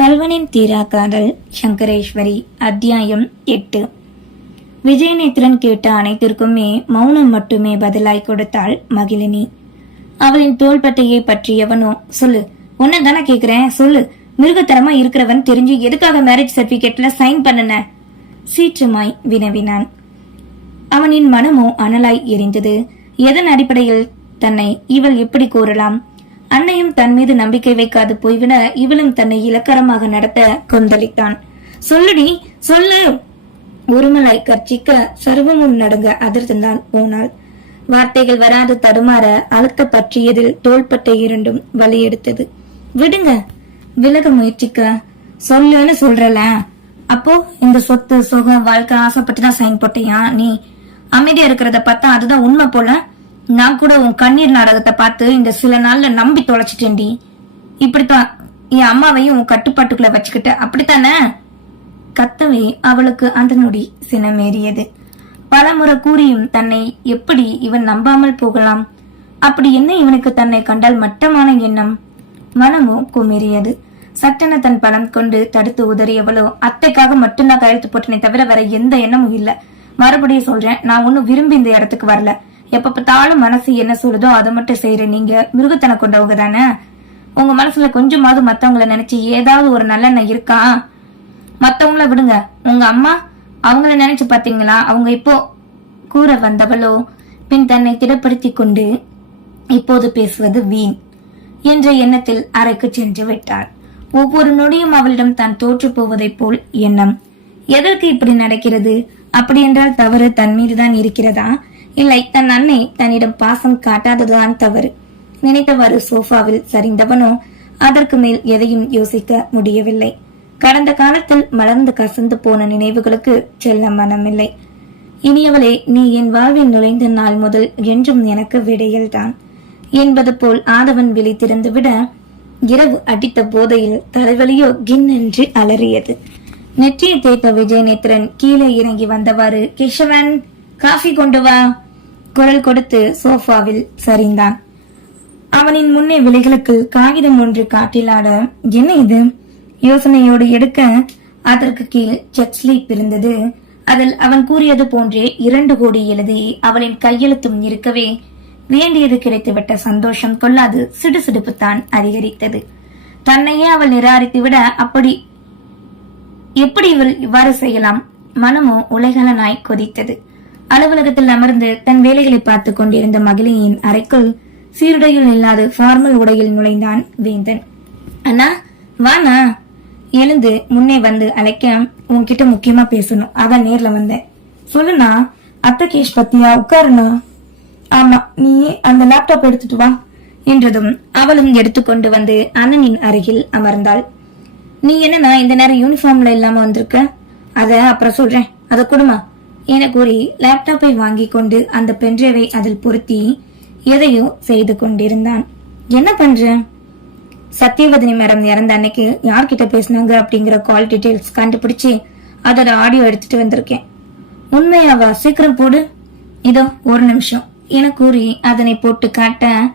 கல்வனின் தீரா காதல் சங்கரேஸ்வரி அத்தியாயம் எட்டு. விஜயநேத்திரன் கேட்ட அனைத்திற்குமே மௌனம் மட்டுமே பதிலாய் கொடுத்தாள் மகிழினி. அவளின் தோள்பட்டையை பற்றியவனோ சொல்லு. உன்ன தானே கேக்குறேன் சொல்லு. மிருகத்தரமா இருக்கிறவன் தெரிஞ்சு எதுக்காக மேரேஜ் சர்டிபிகேட்ல சைன் பண்ணுன? சீற்றமாய் வினவினான். அவனின் மனமோ அனலாய் எரிந்தது. எதன் அடிப்படையில் தன்னை இவள் எப்படி கூறலாம் அன்னையும் தன் மீது நம்பிக்கை வைக்காது போய்விட இவளும் தன்னை இலக்கரமாக நடத்த கொந்தளித்தான். சொல்லுடி சொல்லு. ஒருமலாய் கர்ச்சிக்க சர்வமும் நடுங்க அதிர்ந்தான் போனாள் வார்த்தைகள் வராது தடுமாற அழுத்த பற்றியதில் தோள்பட்டை இரண்டும் வலி எடுத்தது விடுங்க விலக முயற்சிக்க. சொல்லுன்னு சொல்றல. அப்போ இந்த சொத்து சுகம் வாழ்க்கை ஆசைப்பட்டு தான் சைன் போட்டியா நீ? அமைதியா இருக்கிறத பார்த்தா அதுதான் உண்மை போல. நான் கூட உன் கண்ணீர் நாடகத்தை பார்த்து இந்த சில நாள்ல நம்பி தொலைச்சிட்டேன்டி. இப்படித்தான் என் அம்மாவையும் உன் கட்டுப்பாட்டுக்குள்ள வச்சுக்கிட்ட அப்படித்தானே? கத்தவே அவளுக்கு அந்த நொடி சினமேறியது. பலமுறை கூறியும் தன்னை எப்படி இவன் நம்பாமல் போகலாம்? அப்படி என்ன இவனுக்கு தன்னை கண்டால் மட்டமான எண்ணம்? மனமோ குமேறியது. சட்டென தன் பலம் கொண்டு தடுத்து உதறியவளோ அத்தைக்காக மட்டும்தான் கையெழுத்து போட்டனே தவிர வேற எந்த எண்ணமும் இல்ல. மறுபடியும் சொல்றேன் நான் ஒன்னும் விரும்பி இந்த இடத்துக்கு வரல. எப்ப பார்த்தாலும் மனசு என்ன சொல்லுதோ அதை மட்டும் செய்யற நீங்க மிருகத்தனை கொண்டவங்க தானே? உங்க மனசுல கொஞ்சமாவது மத்தவங்கள நினைச்சு ஏதாவது ஒரு நல்லெண்ணம் இருக்கா? மத்தவங்கள விடுங்க. உங்க அம்மா அவங்கள நினைச்சு பாத்தீங்களா அவங்க இப்போ கூற வந்தவளோ? பின் தன்னை திடப்படுத்தி கொண்டு இப்போது பேசுவது வீண் என்ற எண்ணத்தில் அறைக்கு சென்று விட்டாள் ஒவ்வொரு நொடியும் அவளிடம் தான் தோற்று போவதைப் போல் எண்ணம். எதற்கு இப்படி நடக்கிறது? அப்படி என்றால் தவறு தன் மீதுதான் இருக்கிறதா? இல்லை தன் அன்னை தன்னிடம் பாசம் காட்டாததுதான் தவறு. நினைத்தவாறு சோஃபாவில் சரிந்தவனோ அதற்கு மேல் எதையும் யோசிக்க முடியவில்லை. கடந்த காலத்தில் மலர்ந்து கசந்து போன நினைவுகளுக்கு செல்ல மனமில்லை. இனியவளே நீ என் வாழ்வில் நுழைந்த நாள் முதல் என்றும் எனக்கு விடையல்தான் என்பது போல் ஆதவன் விழித்திருந்து விட இரவு அடித்த போதையில் தலைவலியோ கின்னென்று அலறியது. நெற்றியை தேய்த்த விஜயநேத்திரன் கீழே இறங்கி வந்தவாறு கிஷவன் காஃபி கொண்டு வா. குரல் கொடுத்து சோஃபாவில் சரிந்தான். அவனின் முன்னே விலைகளுக்கு காகிதம் ஒன்று காட்டிலாட என்ன இது? யோசனையோடு எடுக்க அதற்கு கீழ் செக் ஸ்லீப் இருந்தது. அதில் அவன் கூறியது போன்றே இரண்டு கோடி எழுதி அவளின் கையெழுத்தும் இருக்கவே வேண்டியது கிடைத்துவிட்ட சந்தோஷம் கொள்ளாது சிடுசிடுப்பு தான் அதிகரித்தது. தன்னையே அவள் நிராகரித்து விட அப்படி எப்படி இவள் இவ்வாறு செய்யலாம்? மனமோ உலகலனாய் கொதித்தது. அலுவலகத்தில் அமர்ந்து தன் வேலைகளை பார்த்து கொண்டிருந்த மகிழியின் அறைக்குள் சீருடையில் இல்லாது ஃபார்மல் உடையில் நுழைந்தான் வேந்தன். அண்ணா வாண்ணா எழுந்து முன்னே வந்து அழைக்க உன்கிட்ட முக்கியமா பேசணும். அதான் நேர்ல வந்தேன். சொல்லுண்ணா அத்தகேஷ் பத்தியா? உட்காருண்ணா. ஆமா நீ அந்த லேப்டாப் எடுத்துட்டு வா என்றதும் அவளும் எடுத்துக்கொண்டு வந்து அண்ணனின் அருகில் அமர்ந்தாள். நீ என்னன்னா இந்த நேரம் யூனிஃபார்ம்ல இல்லாம வந்திருக்க? அத அப்புறம் சொல்றேன். அத கொடுமா. என கூறி லேப்டாப்பை வாங்கி கொண்டு அந்த பென்ட்ரைவை அதில் பொருத்தி எதையோ செய்து கொண்டிருந்தான். என்ன பண்ற? சத்தியவதனி மேடம் இறந்த அன்னைக்கு யார்கிட்ட பேசினாங்க? அப்படிங்கிற கால் டீடைல்ஸ் கண்டுபிடிச்சு அதோட ஆடியோ எடுத்துட்டு வந்திருக்கேன். உண்மையாவா? சீக்கிரம் போடு. இதோ ஒரு நிமிஷம். என கூறி அதனை போட்டு காட்ட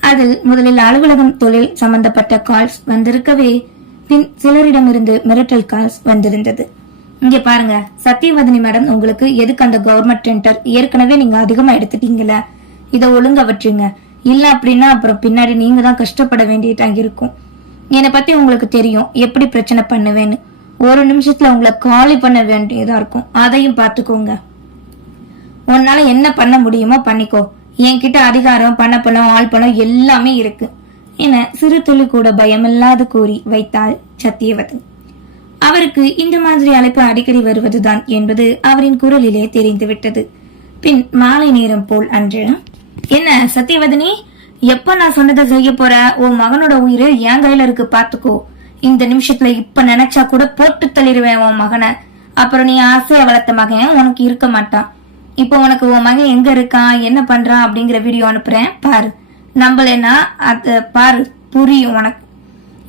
அதில் முதலில் அலுவலகம் தொழில் சம்பந்தப்பட்ட கால்ஸ் வந்திருக்கவே பின் சிலரிடமிருந்து மிரட்டல் கால்ஸ் வந்திருந்தது. இங்க பாருங்க சத்தியவதனி மேடம் உங்களுக்கு எதுக்கு அந்த கவர்மெண்ட் டெண்டர் ஏற்கனவே நீங்க அதிகமா எடுத்துட்டீங்கல்ல. இத ஒழுங்கா வச்சுங்க இல்ல அப்படின்னா அப்புறம் பின்னாடி நீங்க தான் கஷ்டப்பட வேண்டியதா இருக்கும். என்னை பத்தி உங்களுக்கு தெரியும் எப்படி பிரச்சனை பண்ணுவேன்னு. ஒரு நிமிஷத்துல உங்களை காலி பண்ண வேண்டியதா இருக்கும். அதையும் பார்த்துக்கோங்க. உன்னால என்ன பண்ண முடியுமோ பண்ணிக்கோ. என்கிட்ட அதிகாரம் பண பணம் ஆள் பணம் எல்லாமே இருக்கு. என சிறு துளி கூட பயமில்லாது கூறி வைத்தாள் சத்தியவதன். அவருக்கு இந்த மாதிரி அழைப்பு அடிக்கடி வருவதுதான் என்பது அவரின் குரலிலே தெரிந்துவிட்டது. பின் மாலை நேரம் போல் அன்று என்ன சத்தியவதனி எப்ப நான் சொன்னதை செய்ய போற? உன் மகனோட உயிர் என் கையில இருக்கு பாத்துக்கோ. இந்த நிமிஷத்துல இப்ப நினைச்சா கூட போட்டு தள்ளிடுவேன் உன் மகனை. அப்புறம் நீ ஆசையா வளர்த்த மகன் உனக்கு இருக்க மாட்டான். இப்போ உனக்கு உன் மகன் எங்க இருக்கான் என்ன பண்றான் அப்படிங்கிற வீடியோ அனுப்புறேன். பாரு. நம்பலன்னா அத பாரு. புரியும் உனக்கு.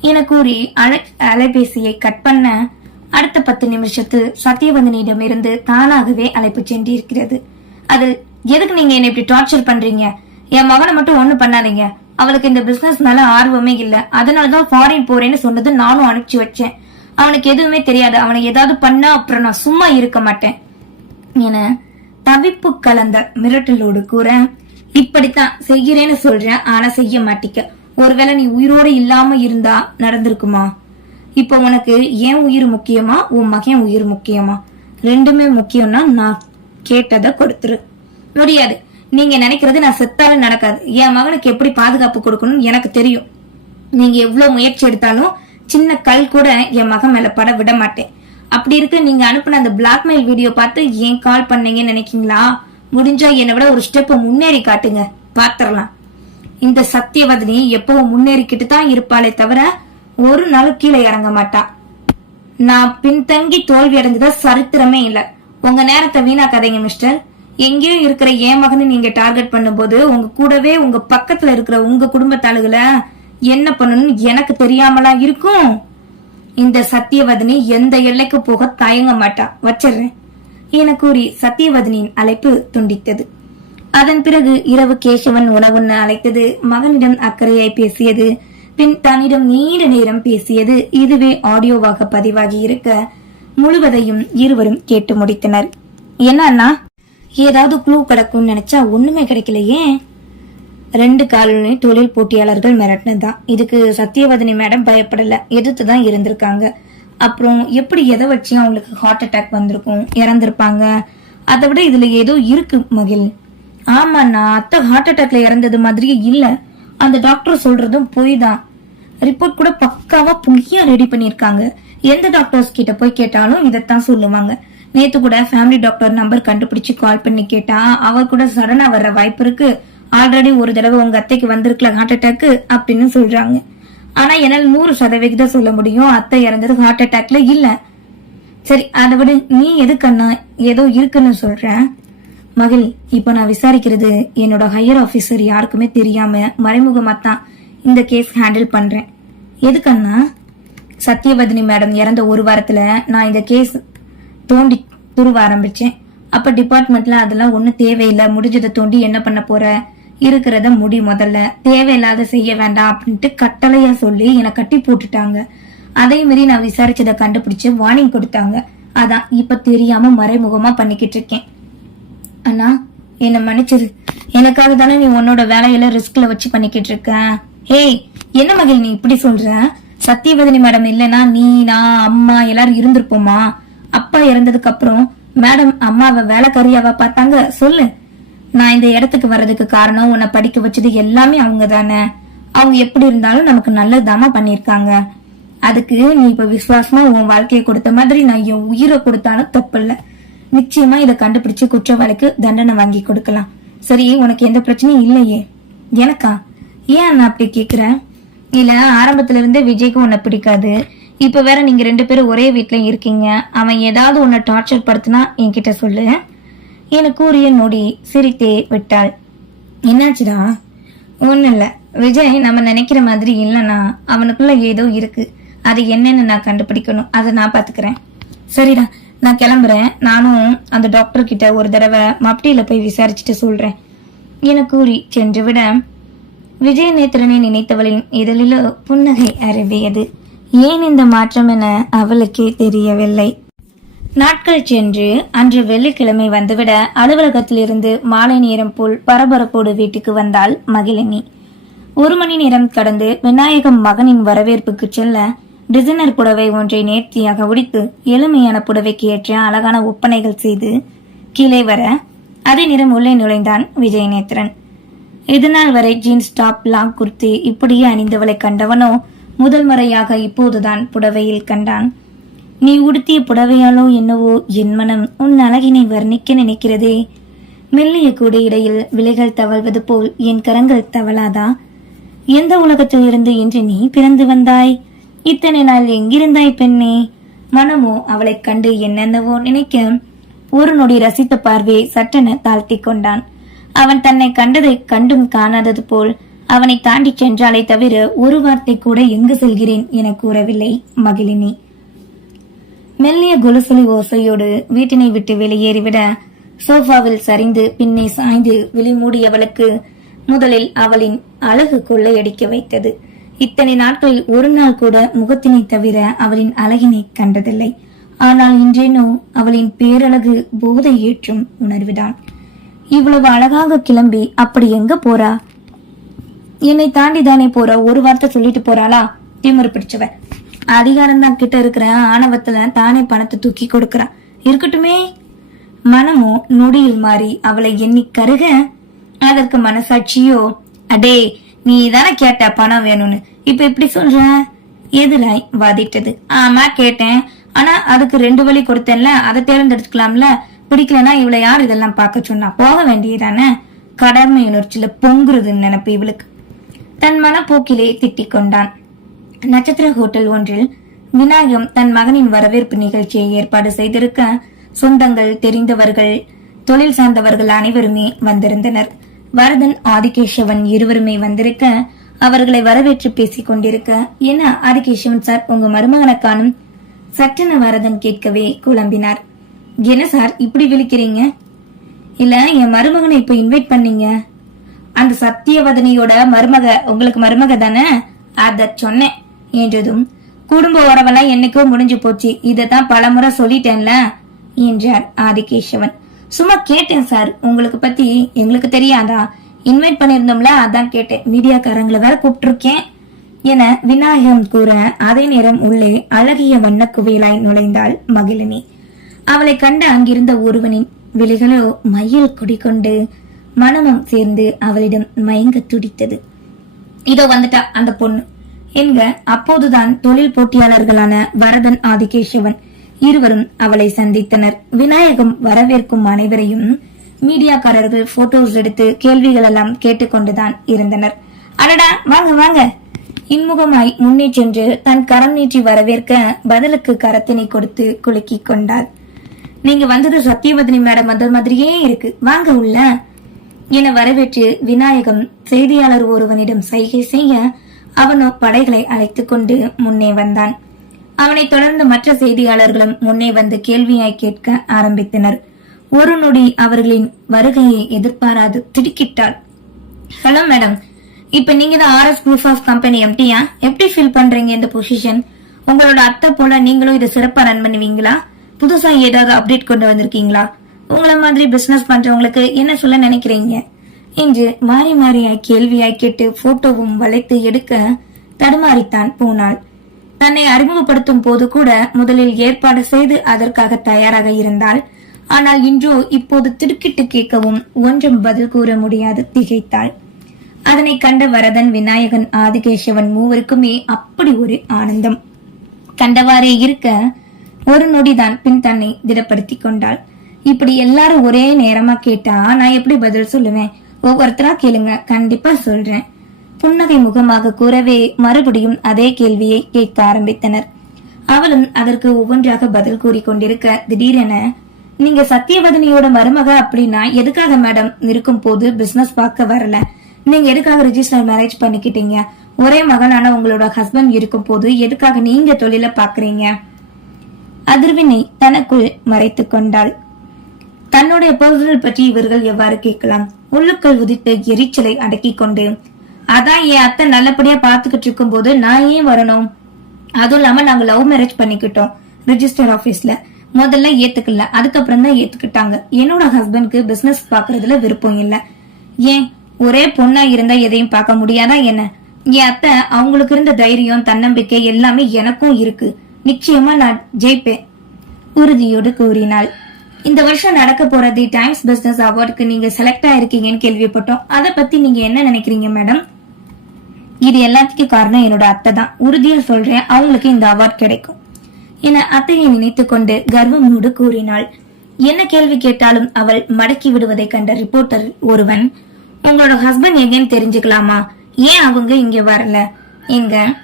என கூறி அழை அலைபேசியை கட் பண்ண அடுத்த பத்து நிமிஷத்தில் சத்தியவந்தனிடமிருந்து தானாகவே அழைப்பு சென்றிருக்கிறது. அதில் எதுக்கு நீங்க என்ன இப்படி டார்ச்சர் பண்றீங்க? என் மகனை மட்டும் ஒண்ணு பண்ணாதீங்க. அவளுக்கு இந்த பிசினஸ் மேல ஆர்வமே இல்ல. அதனாலதான் ஃபாரின் போறேன்னு சொன்னது நானும் அனுப்பிச்சு வச்சேன். அவனுக்கு எதுவுமே தெரியாது. அவனை ஏதாவது பண்ணா அப்புறம் நான் சும்மா இருக்க மாட்டேன். என தவிப்பு கலந்த மிரட்டலோடு கூற இப்படித்தான் செய்கிறேன்னு சொல்றேன். ஆனா செய்ய மாட்டிக்க. ஒருவேளை நீ உயிரோட இல்லாம இருந்தா நடந்திருக்குமா? இப்போ உனக்கு ஏன் உயிர் முக்கியமா? உன் மகன் உயிர் முக்கியமா? ரெண்டுமே முக்கியம்னா நான் கேட்டதை கொடுத்துரு. முடியாது. நீங்க நினைக்கிறது நான் செத்தாலும் நடக்காது. என் மகனுக்கு எப்படி பாதுகாப்பு கொடுக்கணும்னு எனக்கு தெரியும். நீங்க எவ்வளவு முயற்சி எடுத்தாலும் சின்ன கல் கூட என் மகன் மேல பட விட மாட்டேன். அப்படி இருக்க நீங்க அனுப்பின அந்த பிளாக்மெயில் வீடியோ பார்த்து ஏன் கால் பண்ணீங்கன்னு நினைக்கீங்களா முடிஞ்சா என்னை விட ஒரு ஸ்டெப் முன்னேறி காட்டுங்க. பாத்திரலாம் இந்த சத்தியவதனி எப்பவும் முன்னேறிக்கிட்டு தான் இருப்பாளே தவிர ஒரு நாளும் கீழே இறங்க மாட்டா. நான் பின்தங்கி தோல்வி அடைஞ்சதா சரித்திரமே இல்ல. உங்க நேரத்தை வீணாக்காதீங்க மிஸ்டர். எங்கேயோ இருக்கிற என் மகனை நீங்க டார்கெட் பண்ணும்போது உங்க கூடவே உங்க பக்கத்துல இருக்கிற உங்க குடும்பத்தாளுகளை என்ன பண்ணணும்னு எனக்கு தெரியாமலா இருக்கும்? இந்த சத்தியவதனி எந்த எல்லைக்கு போக தயங்க மாட்டா. வச்சிடுறேன். என கூறி சத்தியவதனியின் அழைப்பு துண்டித்தது. அதன் பிறகு இரவு கேசவன் உணவுண்ண அழைத்தது. மகனிடம் அக்கறையாய் பேசியது. பின் தன்னிடம் நீண்ட நேரம் பேசியது. இதுவே ஆடியோவாக பதிவாகி இருக்க முழுவதையும் இருவரும் கேட்டு முடித்தனர். என்ன அண்ணா? ஏதாவது குழு கிடக்கும்னு நினைச்சா ஒண்ணுமே கிடைக்கலையே? ரெண்டு காலனி தொழில் போட்டியாளர்கள் மிரட்டினதுதான். இதுக்கு சத்தியவதனி மேடம் பயப்படல. எதிர்த்து தான் இருந்திருக்காங்க. அப்புறம் எப்படி எதை வச்சு அவங்களுக்கு ஹார்ட் அட்டாக் வந்திருக்கும்? இறந்திருப்பாங்க. அதை விட இதுல ஏதோ இருக்கு மகிழ். ஆமாண்ணா அத்தை ஹார்ட் அட்டாக்ல இறந்தது மாதிரியே இல்ல. அந்த டாக்டர் சொல்றதும் போய் தான் ரிப்போர்ட் கூட பக்காவா புங்கியா ரெடி பண்ணிருக்காங்க எந்த டாக்டர்ஸ் கிட்ட போய் கேட்டாலும் இதைத்தான் சொல்லுவாங்க. நேத்து கூட ஃபேமிலி டாக்டர் நம்பர் கண்டுபிடிச்சு கால் பண்ணி கேட்டா அவர் கூட சடனா வர்ற வாய்ப்பு இருக்கு. ஆல்ரெடி ஒரு தடவை உங்க அத்தைக்கு வந்திருக்கல ஹார்ட் அட்டாக்கு அப்படின்னு சொல்றாங்க. ஆனா என்னால் நூறு சதவிகிதம் சொல்ல முடியும். அத்தை இறந்தது ஹார்ட் அட்டாக்ல இல்ல. சரி அதை விட. நீ எதுக்கண்ணா ஏதோ இருக்குன்னு சொல்ற? மகிழ் இப்ப நான் விசாரிக்கிறது என்னோட ஹையர் ஆபீசர் யாருக்குமே தெரியாம மறைமுகமா தான் இந்த கேஸ் ஹேண்டில் பண்றேன். எதுக்கண்ணா சத்யவதினி மேடம் இறந்த ஒரு வாரத்துல நான் இந்த கேஸ் தோண்டி துருவ ஆரம்பிச்சேன். அப்ப டிபார்ட்மெண்ட்ல அதெல்லாம் ஒன்றும் தேவையில்லை முடிஞ்சதை தோண்டி என்ன பண்ண போற? இருக்கிறத முடி முதல்ல தேவையில்லாத செய்ய வேண்டாம் அப்படின்ட்டு கட்டளையா சொல்லி என்னை கட்டி போட்டுட்டாங்க. அதே மாதிரி நான் விசாரிச்சதை கண்டுபிடிச்சு வார்னிங் கொடுத்தாங்க. அதான் இப்ப தெரியாம மறைமுகமா பண்ணிக்கிட்டு இருக்கேன். அண்ணா என்ன மன்னிச்சிரு. எனக்காக தானே நீ உன்னோட வேலையில ரிஸ்க்ல வச்சு பண்ணிக்கிட்டு இருக்க. ஏய் என்ன மகிழ் நீ இப்படி சொல்ற? சத்தியவதனி மேடம் இல்லைன்னா நீ நான் அம்மா எல்லாரும் இருந்திருப்போமா? அப்பா இறந்ததுக்கு அப்புறம் மேடம் அம்மாவை வேலைக்காரியாவா பார்த்தாங்க. சொல்லு. நான் இந்த இடத்துக்கு வர்றதுக்கு காரணம் உன்னை படிக்க வச்சது எல்லாமே அவங்க தானே. அவங்க எப்படி இருந்தாலும் நமக்கு நல்லதாமா பண்ணிருக்காங்க அதுக்கு நீ இப்ப விசுவாசமா உன் வாழ்க்கையை கொடுத்த மாதிரி நான் என் உயிரை கொடுத்தாலும் தப்பில்ல நிச்சயமா இதை கண்டுபிடிச்சு குற்றவாளிக்கு தண்டனை வாங்கி கொடுக்கலாம். சரி உனக்கு எந்த பிரச்சனையும் இல்லையே. எனக்கா? ஏன் நான் அப்படி கேக்குறேன் இல்ல ஆரம்பத்துல இருந்தே விஜய்க்கு உன்னை பிடிக்காது. இப்ப வேற நீங்க ரெண்டு பேரும் ஒரே வீட்டுல இருக்கீங்க. அவன் ஏதாவது உன்னை டார்ச்சர் படுத்தினா என்கிட்ட சொல்லு. என கூறிய நொடி சிரித்தே விட்டாள். என்னாச்சுடா? ஒன்றும் இல்லை. விஜய் நம்ம நினைக்கிற மாதிரி இல்லைனா அவனுக்குள்ள ஏதோ இருக்கு. அது என்னன்னு நான் கண்டுபிடிக்கணும். அதை நான் பாத்துக்கிறேன். சரிடா. நான் கிளம்புறேன். நானும் அந்த டாக்டர் கிட்ட ஒரு தடவை மப்டியில போய் விசாரிச்சுட்டு சொல்றேன். என கூறி சென்று விட விஜய் நேத்திரனை நினைத்தவளின் இதழிலோ புன்னகை அருவியது. ஏன் இந்த மாற்றம் என அவளுக்கே தெரியவில்லை. நாட்கள் சென்று அன்று வெள்ளிக்கிழமை வந்துவிட அலுவலகத்திலிருந்து மாலை நேரம் போல் பரபரப்போடு வீட்டுக்கு வந்தாள் மகிழினி. ஒரு மணி நேரம் கடந்து விநாயகம் மகனின் வரவேற்புக்கு செல்ல டிசைனர் புடவை ஒன்றை நேர்த்தியாக உடித்து எளிமையான புடவைக்கு ஏற்ற அழகான ஒப்பனைகள் செய்து கீழே வர அதே நிறம் உள்ளே நுழைந்தான் விஜயநேத்ரன் இதுநாள் வரை ஜீன்ஸ் டாப் லாங் குர்த்தி இப்படியே அணிந்தவளை கண்டவனோ முதல் முறையாக இப்போதுதான் புடவையில் கண்டான். நீ உடுத்திய புடவையாலோ என்னவோ என் மனம் உன் அழகினை வர்ணிக்க நினைக்கிறதே. மெல்லிய கூடை இடையில் விலைகள் தவழ்வது போல் என் கரங்கள் தவளாதா எந்த உலகத்தில் இருந்து என்று நீ பிறந்து வந்தாய்? இத்தனை நாள் எங்கிருந்தாய் பெண்ணே? மனமோ அவளைக் கண்டு என்னென்னவோ நினைக்க ஒரு நொடி ரசித்த பார்வையை சட்டென தாழ்த்தி கொண்டான். அவன் தன்னை கண்டதை கண்டும் காணாதது போல் அவனை தாண்டி சென்றாலே தவிர ஒரு வார்த்தை கூட எங்கு செல்கிறேன் என கூறவில்லை மகிழினி. மெல்லிய குலுசுலி ஓசையோடு வீட்டினை விட்டு வெளியேறிவிட சோஃபாவில் சரிந்து பின்னே சாய்ந்து விழிமூடியவளுக்கு முதலில் அவளின் அழகு கொள்ளையடிக்க வைத்தது. இத்தனை நாட்களில் ஒரு நாள் கூட முகத்தினை தவிர அவளின் அழகினை கண்டதில்லை. ஆனால் இன்றேனோ அவளின் பேரழகு போதை ஏற்றும் உணர்வுதான் இவ்வளவு அழகாக கிளம்பி அப்படி எங்க போறா? என்னை தாண்டி தானே போற? ஒரு வார்த்தை சொல்லிட்டு போறாளா? திமிரு பிடிச்சவ. அதிகாரம் தான் கிட்ட இருக்கிற ஆணவத்துல தானே பணத்தை தூக்கி கொடுக்கறா. இருக்கட்டுமே. மனமோ நொடியில் மாறி அவளை எண்ணி கருக அதற்கு மனசாட்சியோ அடே நீ தானே கேட்ட பணம் வேணும்னு? இப்ப இப்படி சொல்ற? எதிராய் வாதிட்டது. ஆமா கேட்டேன். ஆனா அதுக்கு ரெண்டு வழி கொடுத்தேன்ல. அதை தேர்ந்தெடுத்துக்கலாம்ல. பிடிக்கலனா இவளை யார் இதெல்லாம் பார்க்க சொன்னா? போக வேண்டியதானே கடமை உணர்ச்சியில பொங்குறதுன்னு நினைப்பு இவளுக்கு. தன் மனப்போக்கிலே திட்டிக் கொண்டான். நட்சத்திர ஹோட்டல் ஒன்றில் விநாயகம் தன் மகனின் வரவேற்பு நிகழ்ச்சியை ஏற்பாடு செய்திருக்க சொந்தங்கள் தெரிந்தவர்கள் தொழில் சார்ந்தவர்கள் அனைவருமே வந்திருந்தனர். வரதன் ஆதிகேஷவன் இருவருமே வந்திருக்க அவர்களை வரவேற்று பேசிக் கொண்டிருக்க என்ன ஆதிகேசவன் சார் உங்க மருமகனை காணும்? சட்டென வரதன் கேட்கவே குழம்பினார். என்ன சார் இப்படி விழிக்கிறீங்க? இல்ல என் மருமகனை இப்ப இன்வைட் பண்ணீங்க? அந்த சத்தியவதனியோட மருமக உங்களுக்கு மருமக தானே? அத சொன்னேன். என்றதும் குடும்ப உறவெல்லாம் என்னைக்கோ முடிஞ்சு போச்சு. இதத்தான் பலமுறை சொல்லிட்டேன்ல என்றார் ஆதிகேசவன். சும்மா கேட்டேன் சார் உங்களுக்கு பத்தி எங்களுக்கு தெரியாதா? இன்வைட் பண்ணியிருந்தோம்ல அதான் கேட்டேன். மீடியாக்காரங்களை வேற கூப்பிட்டுருக்கேன். என விநாயகம் கூற அதே நேரம் உள்ளே அழகிய வண்ண குவியலாய் நுழைந்தாள் மகிழினி. அவளை கண்ட அங்கிருந்த ஒருவனின் விழிகளோ மையில் குடிக்கொண்டு மனமும் சேர்ந்து அவளிடம் மயங்க துடித்தது. இதோ வந்துட்டா அந்த பொண்ணு. என்க அப்போதுதான் தொழில் போட்டியாளர்களான வரதன் ஆதிகேசவன் இருவரும் அவளை சந்தித்தனர். விநாயகம் வரவேற்கும் அனைவரையும் மீடியாக்காரர்கள் போட்டோஸ் எடுத்து கேள்விகள் எல்லாம் கேட்டுக்கொண்டுதான் இருந்தனர். அடடா வாங்க வாங்க. இன்முகமாய் முன்னே சென்று தன் கரம் நீட்டி வரவேற்க பதிலுக்கு கரத்தினை கொடுத்து குலுக்கி கொண்டாள். நீங்க வந்தது சத்தியவதினி மேடம் வந்த மாதிரியே இருக்கு. வாங்க உள்ள. என வரவேற்று விநாயகம் செய்தியாளர் ஒருவனிடம் சைகை செய்ய அவனோ படைகளை அழைத்துக் கொண்டு முன்னே வந்தான். அவனைத் தொடர்ந்து மற்ற செய்தியாளர்களும் முன்னே வந்து கேள்வியாய் கேட்க ஆரம்பித்தனர். ஒரு நொடி அவர்களின் வருகையை எதிர்பாராது திடுக்கிட்டாள். ஹலோ மேடம் இப்ப நீங்க தான் ஆர்எஸ் குரூப் ஆஃப் கம்பெனி எம்டியா எப்படி ஃபீல் பண்றீங்க இந்த பொசிஷன் உங்களோட அத்தை போல நீங்களும் இதை சிறப்பா ரன் பண்ணுவீங்களா? புதுசா ஏதாவது அப்டேட் கொண்டு வந்திருக்கீங்களா? உங்கள மாதிரி பிசினஸ் பண்றவங்களுக்கு என்ன சொல்ல நினைக்கிறீங்க? என்று மாறி மாறியாய் கேள்வியாய் கேட்டு போட்டோவும் வளைத்து எடுக்க தடுமாறித்தான் போனாள் தன்னை அறிமுகப்படுத்தும் போது கூட முதலில் ஏற்பாடு செய்து அதற்காக தயாராக இருந்தாள். ஆனால் இன்றோ இப்போது திடுக்கிட்டு கேட்கவும் ஒன்றும் பதில் கூற முடியாது திகைத்தாள். அதனை கண்ட வரதன் விநாயகன் ஆதிகேசவன் மூவருக்குமே அப்படி ஒரு ஆனந்தம். கண்டவாறே இருக்க ஒரு நொடிதான் பின் தன்னை திடப்படுத்தி கொண்டாள். இப்படி எல்லாரும் ஒரே நேரமா கேட்டா நான் எப்படி பதில் சொல்லுவேன்? ஒவ்வொருத்தரா கேளுங்க கண்டிப்பா சொல்றேன். புன்னகை முகமாக கூறவே மறுபடியும் அதே கேள்வியை கேட்க ஆரம்பித்தனர். அவளும் அதற்கு ஒவ்வொன்றாக பதில் கூறிக்கொண்டிருக்க திடீரென நீங்க சத்தியவதனியோட மருமக அப்படின்னா எதுக்காக மேடம் இருக்கும் போது பிசினஸ் பார்க்க வரல? நீங்க எதுக்காக ரிஜிஸ்டர் மேரேஜ் பண்ணிக்கிட்டீங்க? ஒரே மகனான உங்களோட ஹஸ்பண்ட் இருக்கும் போது எதுக்காக நீங்க தொழில பாக்குறீங்க அதிர்வினை தனக்குள் மறைத்து கொண்டாள். தன்னுடைய பர்சனல் பற்றி இவர்கள் எவ்வாறு கேட்கலாம்? உள்ளுக்குள் உதித்து எரிச்சலை அடக்கி கொண்டு. அதான் என் அத்தை நல்லபடியா பாத்துக்கிட்டு இருக்கும் போது நான் ஏன் வரணும்? அதுவும் இல்லாம நாங்க லவ் மேரேஜ் பண்ணிக்கிட்டோம். ரிஜிஸ்டர் ஆபீஸ்ல முதல்ல ஏத்துக்கல. அதுக்கப்புறம் தான் ஏத்துக்கிட்டாங்க. என்னோட ஹஸ்பண்ட்க்கு பிசினஸ் பாக்குறதுல விருப்பம் இல்ல. ஏன்? ஒரே பொண்ணா இருந்தா எதையும் பார்க்க முடியாதா என்ன? என் அத்தை அவங்களுக்கு இருந்த தைரியம் தன்னம்பிக்கை எல்லாமே எனக்கும் இருக்கு. நிச்சயமா நான் ஜெயிப்பேன். உறுதியோடு கூறினாள். இந்த வருஷம் நடக்க போற தி டைம்ஸ் பிசினஸ் அவார்டுக்கு நீங்க செலக்ட் ஆயிருக்கீங்கன்னு கேள்விப்பட்டோம். அதை பத்தி நீங்க என்ன நினைக்கிறீங்க மேடம் இது எல்லாத்துக்கும் காரணம் என்னோட அத்தை தான் உறுதியா சொல்றேன் அவங்களுக்கு இந்த அவார்ட் கிடைக்கும். என அத்தையை நினைத்துக் கொண்டு கர்வமோடு கூறினாள். என்ன கேள்வி கேட்டாலும் அவள் மடக்கி விடுவதை கண்ட ரிப்போர்ட்டர் ஒருவன் உங்களோட ஹஸ்பண்ட் எங்கேன்னு தெரிஞ்சுக்கலாமா? ஏன் அவங்க இங்க வரல? எங்க?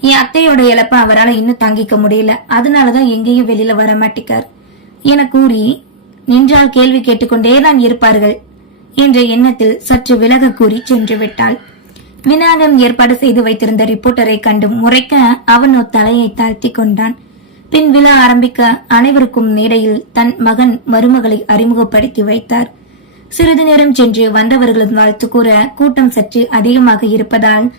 என் அத்தையோட இழப்ப அவரால் இன்னும் தங்கிக்க முடியல. அதனாலதான் எங்கேயும் வெளியில வர மாட்டிக்கார். என கூறி நின்றால் கேள்வி கேட்டுக்கொண்டே தான் இருப்பார்கள் என்ற எண்ணத்தில் சற்று விலக கூறி சென்று விட்டாள். விநாயகம் ஏற்பாடு செய்து வைத்திருந்த ரிப்போர்ட்டரை கண்டு முறைக்க அவனோ தலையை தாழ்த்தி கொண்டான். பின் விழா ஆரம்பிக்க அனைவருக்கும் மேடையில் தன் மகன் மருமகளை அறிமுகப்படுத்தி வைத்தார். சிறிது நேரம் சென்று வந்தவர்களும் வாழ்த்து கூற கூட்டம் சற்று அதிகமாக இருப்பதால்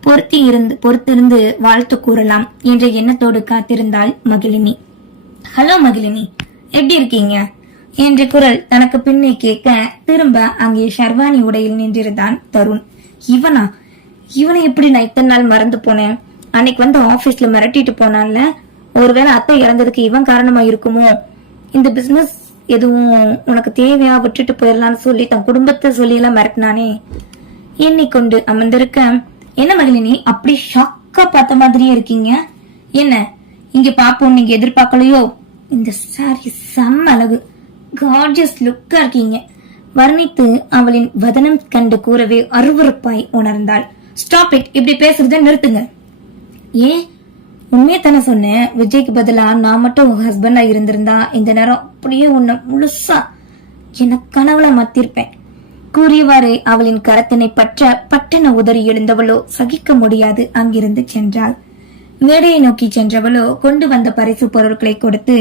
பொருத்தி இருந்து பொறுத்திருந்து வாழ்த்து கூறலாம் என்ற எண்ணத்தோடு காத்திருந்தாள் மகிழினி. ஹலோ மகிழினி எப்படி இருக்கீங்க? என்ற குரல் தனக்கு பின்னே கேட்க திரும்ப அங்கே ஷர்வானி உடையில் நின்றிருந்தான் தருண். இவனா? இவனை எப்படி நான் இத்தனை நாள் மறந்து போனேன்? அன்னைக்கு வந்து ஆபீஸ்ல மிரட்டிட்டு போனான்ல? ஒருவேளை அத்தை இறந்ததுக்கு இவன் காரணமா இருக்குமோ? இந்த பிசினஸ் எதுவும் உனக்கு தேவையா? விட்டுட்டு போயிடலாம்னு சொல்லி தன் குடும்பத்தை சொல்லி எல்லாம் மிரட்டினானே எண்ணிக்கொண்டு அமர்ந்திருக்க. என்ன மகிழினி அப்படி ஷாக்கா பார்த்த மாதிரியே இருக்கீங்க? என்ன இங்க பாப்போம் நீங்க எதிர்பார்க்கலையோ? இந்த சாரி செம்ம அழகு. கார்ஜியஸ் லுக்கா இருக்கீங்க. வர்ணித்து அவளின் வதனம் கண்டு கூறவே அருவருப்பாய் உணர்ந்தாள். ஸ்டாப் இட் இப்படி பேசுறத நிறுத்துங்க. ஏன்? உண்மையை தானே சொன்னேன். விஜய்க்கு பதிலா நான் மட்டும் உங்க ஹஸ்பண்டா இருந்திருந்தா இந்த நேரம் அப்படியே உன்னை முழுசா என கனவுல மத்திருப்பேன். கூறியவாறு அவளின் கரத்தினை பற்ற பட்டன உதறி எழுந்தவளோ சகிக்க முடியாது. அங்கிருந்து சென்றாள். மேடையை நோக்கி சென்றவளோ கொண்டு வந்த பரிசு பொருட்களை கொடுத்து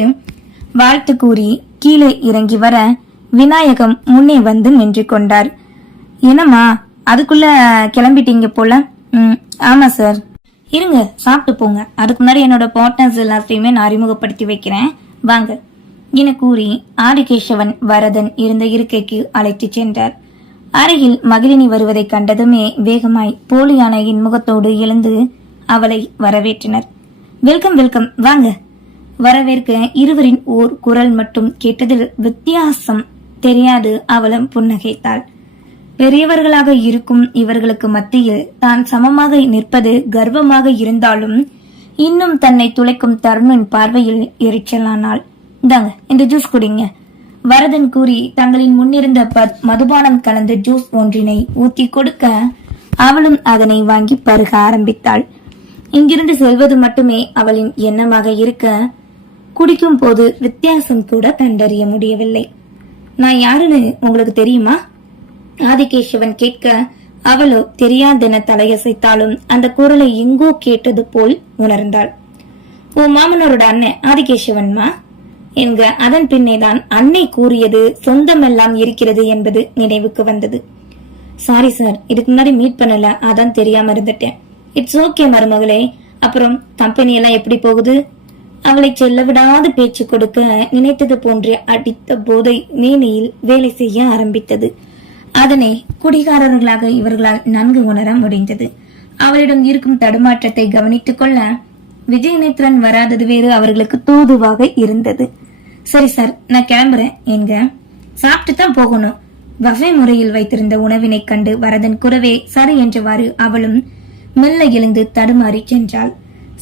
வாழ்த்து கூறி கீழே இறங்கி வர விநாயகம் முன்னே வந்து நின்று கொண்டார். என்னம்மா அதுக்குள்ள கிளம்பிட்டீங்க போல? ம் ஆமா சார் இருங்க சாப்பிட்டு போங்க. அதுக்கு முன்னாடி என்னோட பார்ட்னர்ஸ் எல்லாத்தையுமே நான் அறிமுகப்படுத்தி வைக்கிறேன். வாங்க. என கூறி ஆதிகேசவன் வரதன் இருந்த இருக்கைக்கு அழைத்துச் சென்றார். அருகில் மகிழினி வருவதைக் கண்டதுமே வேகமாய் போலியான முகத்தோடு எழுந்து அவளை வரவேற்றனர். Welcome welcome. வாங்க. வரவேற்க இருவரின் ஓர் குரல் மட்டும் கேட்டதில் வித்தியாசம் தெரியாது அவளும் புன்னகைத்தாள். பெரியவர்களாக இருக்கும் இவர்களுக்கு மத்தியில் தான் சமமாக நிற்பது கர்வமாக இருந்தாலும் இன்னும் தன்னை துளைக்கும் தருணின் பார்வையில் எரிச்சலானாள் இந்தாங்க இந்த ஜூஸ் குடிங்க. வரதன் கூறி தங்களின் முன்னிருந்த மதுபானம் கலந்த ஜூஸ் ஒன்றினை ஊத்தி கொடுக்க அவளும் அதனை வாங்கி பருக ஆரம்பித்தாள். இங்கிருந்து செல்வது மட்டுமே அவளின் எண்ணமாக இருக்க குடிக்கும் போது வித்தியாசம் கூட கண்டறிய முடியவில்லை. நான் யாருன்னு உங்களுக்கு தெரியுமா? ஆதிகேசவன் கேட்க அவளோ தெரியாதென தலையசைத்தாலும் அந்த குரலை எங்கோ கேட்டது போல் உணர்ந்தாள். உன் மாமனோரோட அண்ணன் ஆதிகேசவன்மா என்க அதன் பின்னேதான் அன்னை கூறியது சொந்தமெல்லாம் இருக்கிறது என்பது நினைவுக்கு வந்தது. சாரி சார் இதுக்கு முன்னாடி மீட் பண்ணல. அதான் தெரியாம இருந்துட்டேன். இட்ஸ் ஓகே மருமகளே. அப்புறம் கம்பெனி எல்லாம் எப்படி போகுது? அவளை செல்ல விடாது பேச்சு கொடுக்க நினைத்தது போன்ற அடித்த போதை மேனியில் வேலை செய்ய ஆரம்பித்தது. அதனை குடிகாரர்களாக இவர்களால் நன்கு உணர முடிந்தது. அவளிடம் இருக்கும் தடுமாற்றத்தை கவனித்துக் கொள்ள விஜயநேத்ரன் வராதது வேறு அவர்களுக்கு தூதுவாக இருந்தது. சரி சார் நான் கிளம்புறேன். எங்க? சாப்பிட்டு தான் போகணும். வகை முறையில் வைத்திருந்த உணவினை கண்டு வரதன் குறவே சரி என்றவாறு அவளும் மெல்ல எழுந்து தடுமாறி சென்றாள்.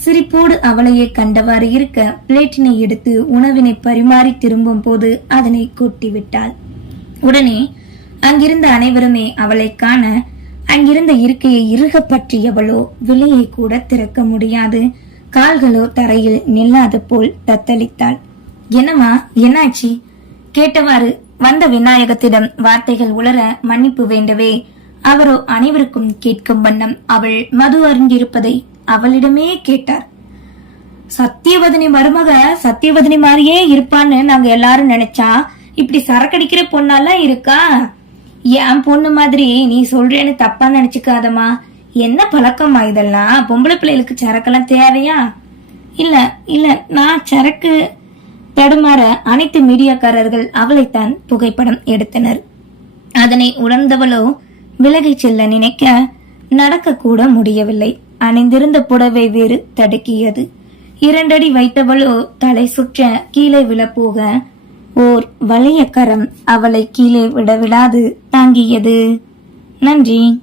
சிரிப்போடு அவளையே கண்டவாறு இருக்க பிளேட்டினை எடுத்து உணவினை பரிமாறி திரும்பும் போது அதனை கூட்டி விட்டாள் உடனே அங்கிருந்த அனைவருமே அவளை காண அங்கிருந்த இருக்கையை இறுக பற்றியவளோ விலையை கூட திறக்க முடியாது. கால்களோ தரையில் நில்லாத போல் தத்தளித்தாள். என்னம்மா என்னாச்சு? கேட்டவாறு வந்த விநாயகத்திடம் வார்த்தைகள் உளர மன்னிப்பு வேண்டவே அவரோ அனைவருக்கும் கேட்கும் வண்ணம் அவள் மது அருந்திருப்பதை அவளிடமே கேட்டார். சத்தியவதனி மருமக சத்தியவதனி மாதிரியே இருப்பான்னு நாங்க எல்லாரும் நினைச்சா இப்படி சரக்கடிக்கிற பொண்ணாலாம் இருக்கா? என் பொண்ணு மாதிரி நீ சொல்றேன்னு தப்பா நினைச்சுக்காதம்மா. என்ன பழக்கமா இதெல்லாம்? பொம்பளை பிள்ளைகளுக்கு சரக்கெல்லாம் தேவையா? இல்ல இல்ல நான் சரக்கு தடுமாற அனைத்து மீடியாக்காரர்கள் அவளைத்தான் புகைப்படம் எடுத்தனர். அதனை உணர்ந்தவளோ விலகிச் செல்ல நினைக்க நடக்கக்கூட முடியவில்லை. அணிந்திருந்த புடவை வேறு தடுக்கியது. இரண்டடி வைத்தவளோ தலை சுற்ற கீழே விழப்போக ஓர் வளையக்கரம் அவளை கீழே விட விடாது தாங்கியது. நன்றி.